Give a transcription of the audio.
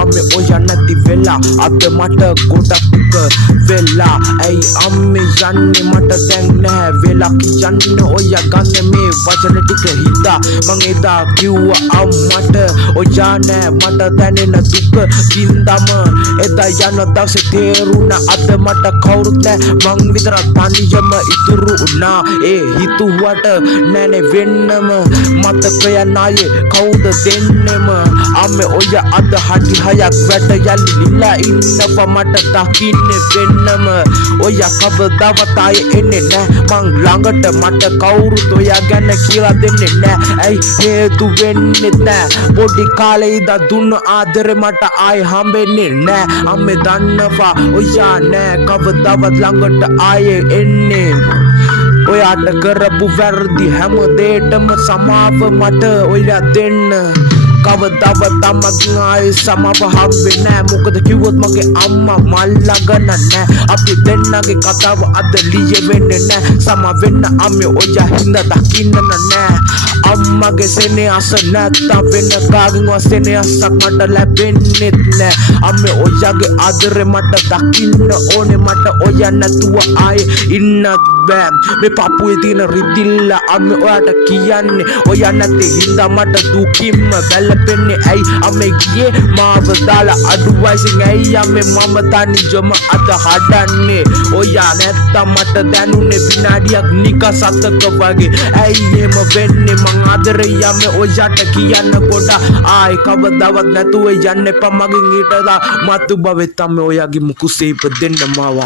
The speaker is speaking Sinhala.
අම්මේ ඔය නැති වෙලා අද මට ගොඩක් වෙලා ඇයි අම්මේ යන්නේ මට දැන් නැහැ වෙලා කියන්න ඔය ගන්න මේ වචන ටික හිතා මං එදා කිව්වා අම්මට ඔයා නෑ මට දැනෙන දුක වින්දම එදා යන දවසේ තේරුණා අද මට කවුරුත් නෑ මං විතර තනියම ඉතුරු වුණා ඒ හිතුවට නෑනේ වෙන්නම මතකය නායේ කවුද දෙන්නෙම අම්මේ ඔය අද හටි හයක් වැට යලිලා ඉන්නවා මට දකින්නේ වෙන්නම ඔය කවදාවත් ආයේ එන්නේ නෑ මං ළඟට මට කවුරුත් ඔයා ගැන කියලා දෙන්නේ නෑ ඇයි හේතු වෙන්නේ නෑ පොඩි කාලේ ඉඳන් දුන්න ආදරේ මට ආයේ හම්බෙන්නේ නෑ අම්මේ දන්නවා ඔයා නෑ කවදාවත් ළඟට ආයේ එන්නේ ඔයාට කරපු වැරදි හැම දෙයකටම සමාව මට ඔයා දෙන්න කවදාවත් අම්මගෙන් ආයේ සමාව හම්බෙන්නේ නෑ මොකද කිව්වොත් මගේ අම්මා මල්ලා ගන්න නෑ අපි දෙන්නගේ කතාව අද ලියෙන්නේ නෑ සම වෙන්න අම්මේ ඔයා හින්දා දකින්න නෑ අම්මගේ සෙනෙහස නැත්තම් වෙන කාගෙන් සෙනෙහසක් මට ලැබෙන්නේ නෑ අම්මේ ඔයාගේ ආදරේ මට දකින්න ඕනේ මට ඔයා නැතුව ආයේ ඉන්න බෑ මේ පපුවේ තියෙන රිදිල්ල අම්මේ ඔයාට කියන්නේ ඔයා නැති හින්දා මට දුකින්ම වැළපෙන්නේ ඇයි අම්මේ ගියේ මාව දාලා අඩු වයසින් ඇයි අම්මේ මම තනියම අද හදන්නේ ඔයා නැත්තම් මට දැනුනේ විනාඩියක් නිකන් සතක වගේ ඇයි එහෙම වෙන්නේ මං ආදරේ යම්මේ ඔයාට කියන්න කොට ආයි කවදාවත් නැතුව යන්න එපා මගෙන් ඊටලා මතු බවෙත් අම්මේ ඔයාගේ මුකුසේ ඉපදෙන්න මාව